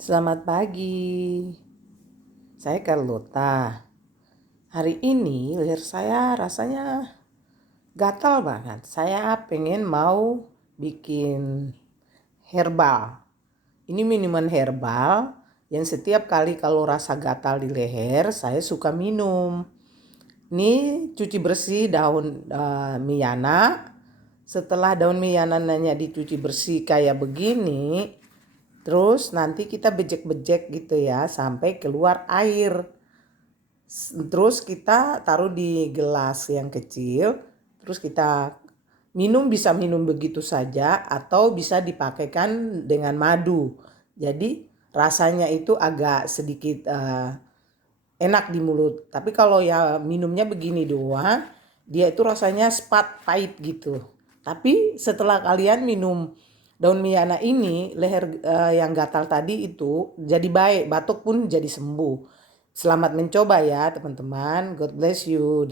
Selamat pagi, saya Carlota. Hari ini leher saya rasanya gatal banget. Saya pengen mau bikin herbal. Ini minuman herbal yang setiap kali kalau rasa gatal di leher, saya suka minum. Ini cuci bersih daun miyana. Setelah daun miyananya dicuci bersih kayak begini, terus nanti kita bejek-bejek gitu ya sampai keluar air. Terus kita taruh di gelas yang kecil. Terus kita minum, bisa minum begitu saja atau bisa dipakaikan dengan madu. Jadi rasanya itu agak sedikit enak di mulut. Tapi kalau ya minumnya begini doang, dia itu rasanya pahit gitu. Tapi setelah kalian minum daun miyana ini, leher yang gatal tadi itu jadi baik, batuk pun jadi sembuh. Selamat mencoba ya teman-teman. God bless you.